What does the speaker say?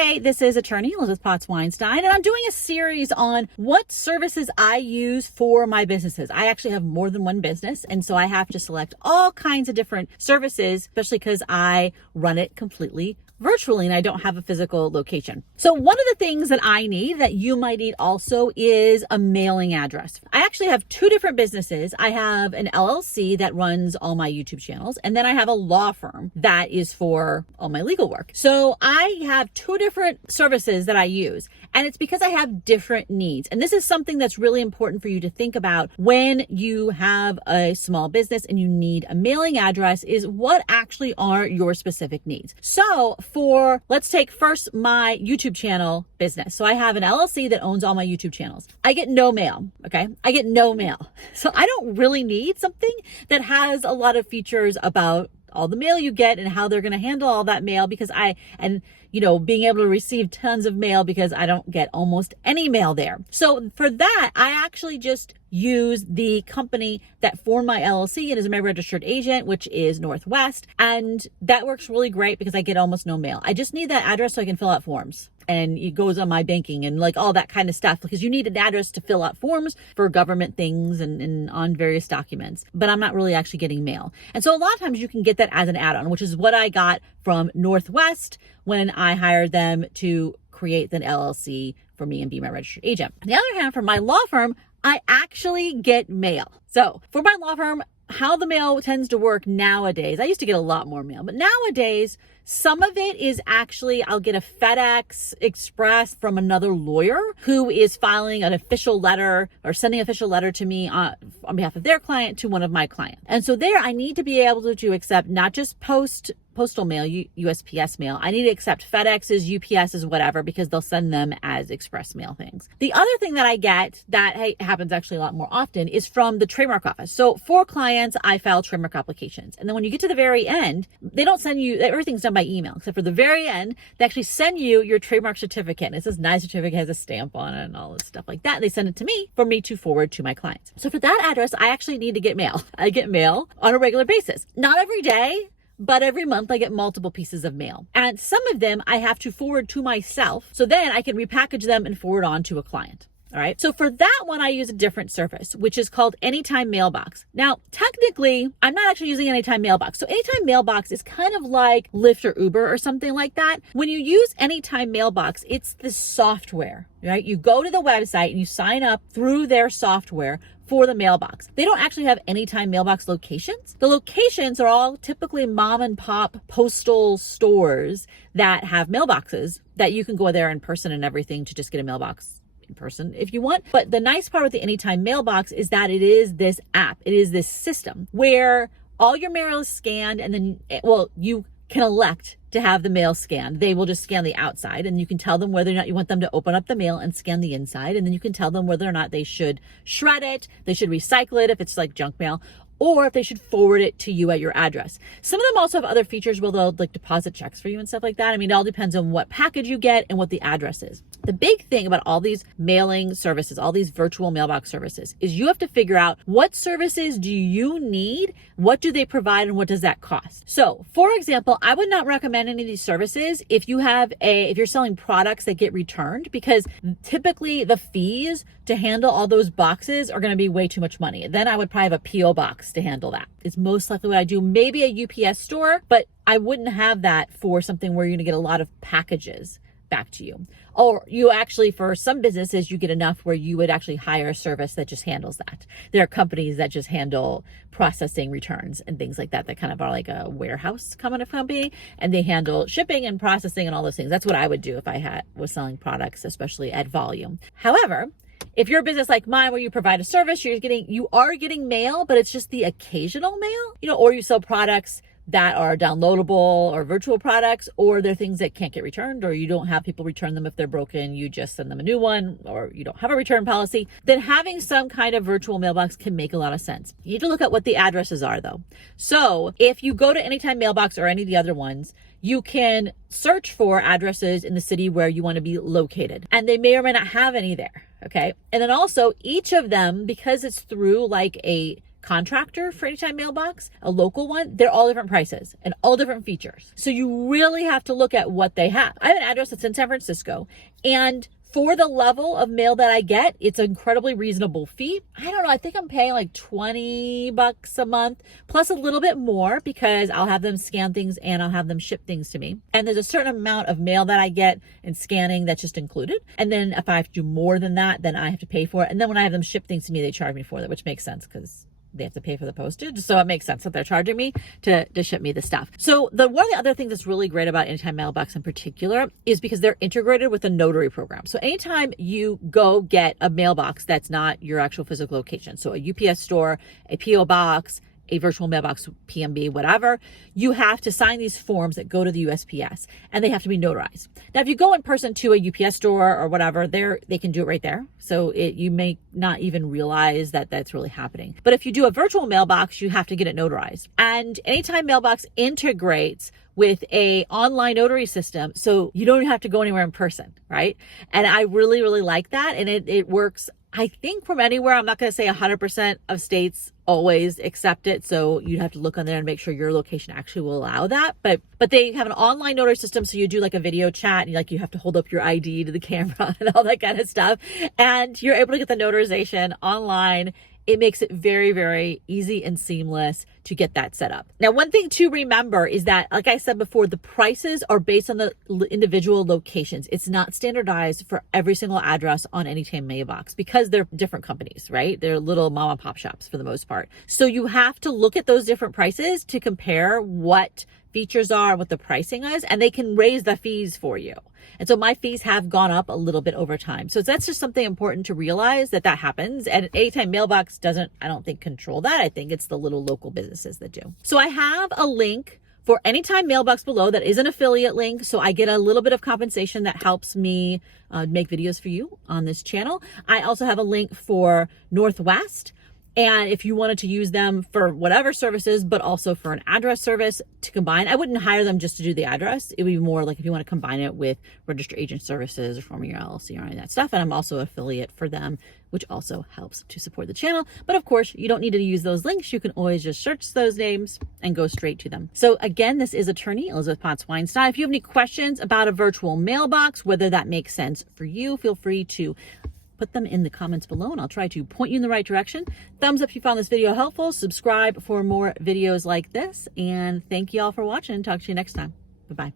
Hey, this is attorney Elizabeth Potts Weinstein, and I'm doing a series on what services I use for my businesses. I actually have more than one business, and so I have to select all kinds of different services, especially because I run it completely virtually and I don't have a physical location. So one of the things that I need that you might need also is a mailing address. I actually have two different businesses. I have an LLC that runs all my YouTube channels, and then I have a law firm that is for all my legal work. So I have two different services that I use, and it's because I have different needs. And this is something that's really important for you to think about when you have a small business and you need a mailing address, is what actually are your specific needs. So let's take first my YouTube channel business. So I have an LLC that owns all my YouTube channels. I get no mail, okay? I get no mail. So I don't really need something that has a lot of features about all the mail you get and how they're going to handle all that mail, because being able to receive tons of mail, because I don't get almost any mail there. So for that, I actually just use the company that formed my LLC and is my registered agent, which is Northwest. And that works really great because I get almost no mail. I just need that address so I can fill out forms. And it goes on my banking and like all that kind of stuff, because you need an address to fill out forms for government things and on various documents. But I'm not really actually getting mail. And so a lot of times you can get that as an add-on, which is what I got from Northwest when I hired them to create the LLC for me and be my registered agent. On the other hand, for my law firm, I actually get mail. So for my law firm, how the mail tends to work nowadays, I used to get a lot more mail, but nowadays, some of it is actually, I'll get a FedEx Express from another lawyer who is filing an official letter or sending an official letter to me on behalf of their client to one of my clients. And so there, I need to be able to accept not just postal mail, USPS mail. I need to accept FedEx's, UPS's, whatever, because they'll send them as express mail things. The other thing that I get that happens actually a lot more often is from the trademark office. So for clients, I file trademark applications. And then when you get to the very end, they don't send you, everything's done by email, except for the very end, they actually send you your trademark certificate. And it says nice certificate, has a stamp on it and all this stuff like that. And they send it to me for me to forward to my clients. So for that address, I actually need to get mail. I get mail on a regular basis. Not every day, but every month I get multiple pieces of mail. And some of them I have to forward to myself, so then I can repackage them and forward on to a client. All right. So for that one, I use a different service, which is called Anytime Mailbox. Now, technically, I'm not actually using Anytime Mailbox. So Anytime Mailbox is kind of like Lyft or Uber or something like that. When you use Anytime Mailbox, it's the software, right? You go to the website and you sign up through their software for the mailbox. They don't actually have Anytime Mailbox locations. The locations are all typically mom and pop postal stores that have mailboxes that you can go there in person and everything to just get a mailbox in person if you want. But the nice part with the Anytime Mailbox is that it is this app. It is this system where all your mail is scanned, and then, you can elect to have the mail scanned. They will just scan the outside, and you can tell them whether or not you want them to open up the mail and scan the inside. And then you can tell them whether or not they should shred it, they should recycle it if it's like junk mail, or if they should forward it to you at your address. Some of them also have other features where they'll like deposit checks for you and stuff like that. I mean, it all depends on what package you get and what the address is. The big thing about all these mailing services, all these virtual mailbox services, is you have to figure out what services do you need, what do they provide, and what does that cost? So for example, I would not recommend any of these services if you're selling products that get returned, because typically the fees to handle all those boxes are going to be way too much money. Then I would probably have a PO box to handle that. It's most likely what I do. Maybe a UPS store, but I wouldn't have that for something where you're going to get a lot of packages back to you. Or you actually, for some businesses, you get enough where you would actually hire a service that just handles that. There are companies that just handle processing returns and things like that, that kind of are like a warehouse kind of company, and they handle shipping and processing and all those things. That's what I would do if I was selling products, especially at volume. However, if you're a business like mine where you provide a service, you are getting mail, but it's just the occasional mail, or you sell products that are downloadable or virtual products, or they're things that can't get returned, or you don't have people return them if they're broken, you just send them a new one, or you don't have a return policy, then having some kind of virtual mailbox can make a lot of sense. You need to look at what the addresses are though. So if you go to Anytime Mailbox or any of the other ones, you can search for addresses in the city where you want to be located, and they may or may not have any there. Okay. And then also each of them, because it's through like a contractor for Anytime Mailbox, a local one, they're all different prices and all different features. So you really have to look at what they have. I have an address that's in San Francisco, and for the level of mail that I get, it's an incredibly reasonable fee. I don't know, I think I'm paying like $20 a month, plus a little bit more because I'll have them scan things and I'll have them ship things to me. And there's a certain amount of mail that I get and scanning that's just included. And then if I have to do more than that, then I have to pay for it. And then when I have them ship things to me, they charge me for that, which makes sense because they have to pay for the postage. So it makes sense that they're charging me to ship me the stuff. So one of the other things that's really great about Anytime Mailbox in particular is because they're integrated with a notary program. So anytime you go get a mailbox that's not your actual physical location, so a UPS store, a PO box, a virtual mailbox, PMB, whatever, you have to sign these forms that go to the USPS and they have to be notarized. Now, if you go in person to a UPS store or whatever, they can do it right there. So you may not even realize that that's really happening. But if you do a virtual mailbox, you have to get it notarized. And Anytime Mailbox integrates with a online notary system, so you don't have to go anywhere in person, right? And I really, really like that. And it works, I think, from anywhere. I'm not going to say 100% of states always accept it. So you'd have to look on there and make sure your location actually will allow that. But they have an online notary system. So you do like a video chat and you have to hold up your ID to the camera and all that kind of stuff. And you're able to get the notarization online. It makes it very, very easy and seamless to get that set up. Now, one thing to remember is that, like I said before, the prices are based on the individual locations. It's not standardized for every single address on Anytime Mailbox because they're different companies, right? They're little mom and pop shops for the most part. So you have to look at those different prices to compare what features are, what the pricing is, and they can raise the fees for you. And so my fees have gone up a little bit over time. So that's just something important to realize that happens. And Anytime Mailbox doesn't, I don't think, control that. I think it's the little local businesses that do. So I have a link for Anytime Mailbox below that is an affiliate link. So I get a little bit of compensation that helps me make videos for you on this channel. I also have a link for Northwest. And if you wanted to use them for whatever services, but also for an address service to combine, I wouldn't hire them just to do the address. It would be more like if you want to combine it with registered agent services or forming your LLC or any of that stuff. And I'm also an affiliate for them, which also helps to support the channel. But of course, you don't need to use those links. You can always just search those names and go straight to them. So again, this is attorney Elizabeth Potts Weinstein. If you have any questions about a virtual mailbox, whether that makes sense for you, feel free to put them in the comments below and I'll try to point you in the right direction. Thumbs up if you found this video helpful. Subscribe for more videos like this. And thank you all for watching. Talk to you next time. Bye-bye.